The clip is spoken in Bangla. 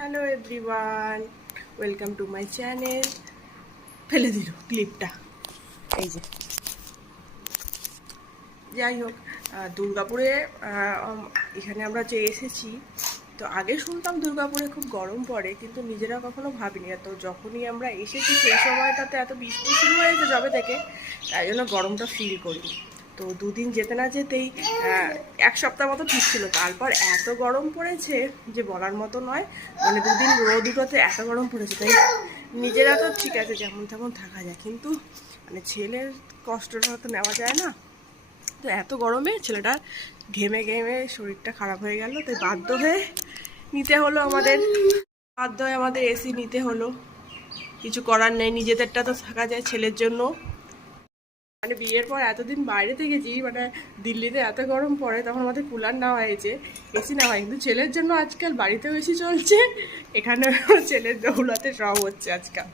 Hello everyone, welcome to my channel. ফেলে দিল ক্লিপটা। এই যে যাই হোক, দুর্গাপুরে এখানে আমরা যে এসেছি, তো আগে শুনতাম দুর্গাপুরে খুব গরম পড়ে, কিন্তু নিজেরা কখনো ভাবিনি। তো যখনই আমরা এসেছি সেই সময়টাতে এত বৃষ্টি শুরু হয়েছে যবে থেকে, তাই জন্য গরমটা ফিল করিনি। তো দুদিন যেতে না যেতেই এক সপ্তাহ মতো ঠিক ছিল, তারপর এত গরম পড়েছে যে বলার মতো নয়। মানে দুদিন রোদ উঠোতে এত গরম পড়েছে, তাই নিজেরা তো ঠিক আছে যেমন তেমন থাকা যায়, কিন্তু মানে ছেলের কষ্টটা তো নেওয়া যায় না। তো এত গরমে ছেলেটা ঘেমে ঘেমে শরীরটা খারাপ হয়ে গেল, তাই বাধ্য হয়ে আমাদের এসি নিতে হলো। কিছু করার নেই, নিজেদেরটা তো থাকা যায়, ছেলের জন্য। মানে বিয়ের পর এতদিন বাইরে থেকেছি, মানে দিল্লিতে এত গরম পড়ে, তখন আমাদের কুলার নেওয়া হয়েছে, এসি নেওয়া হয়, কিন্তু ছেলের জন্য আজকাল বাড়িতেও এসি চলছে, এখানেও ছেলের দৌলতে সব হচ্ছে আজকাল।